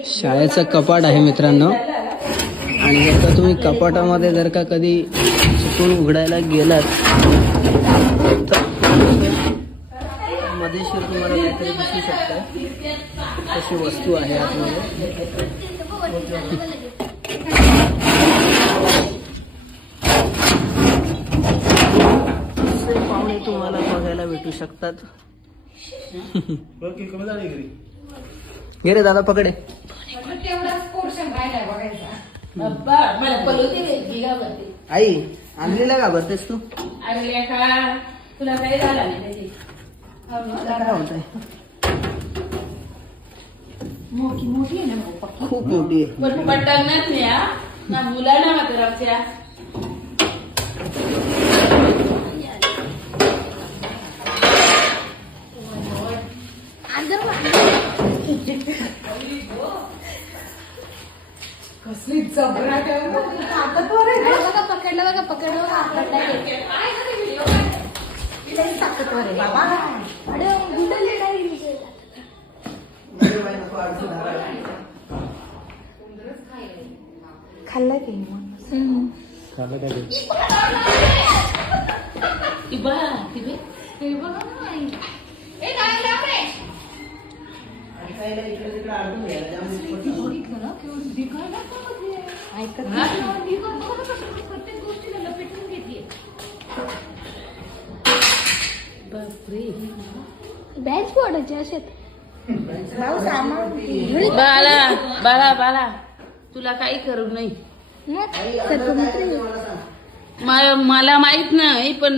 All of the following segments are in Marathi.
शाळेचं कपाट आहे मित्रांनो. आणि जर का तुम्ही कपाटामध्ये जर का कधी चुकून उघडायला गेलात तर मजेशीर तुम्हाला काहीतरी दिसू शकतं. तशी वस्तू आहे आतमध्ये. पाहुणे तुम्हाला बघायला भेटू शकतात. घे रे दादा पकडे. आई आणलेला का भरतेस तू? तुला काही झालं नाही काय होतंय? मोठी आहे ना खूप मोठी आहे. पटकनच नाही ना मुलांना मात्र आमच्या कसली जबराट पकडलं बघा पकडलं बाबा खाल्लं ते बॅच फोडायचे असेल. बाला बाला बाला तुला काही करू नाही. मला माहित नाही पण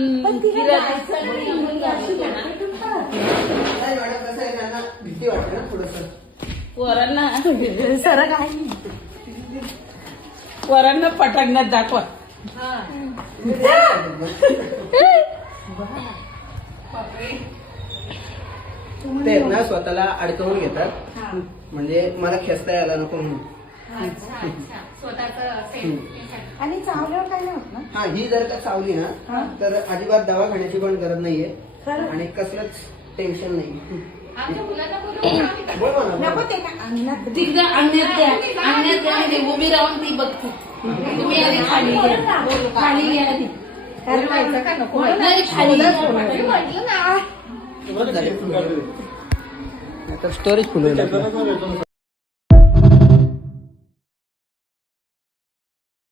वरांना पटांगणात दाखवा. ते ना स्वतःला अडकवून घेतात म्हणजे मला खेचता यायला नको म्हणून. आणि चावल्यावर काय नाही होत ना. हा ही जर का चावली ना तर अजिबात दवाखान्याची पण गरज नाहीये आणि कसलंच टेन्शन नाही. तिकडे अंगण्यात द्या उभी राहून ती बघते. तुम्ही आधी खाली घ्या खाली घ्या आधी. आता स्टोरेज फुल होईल.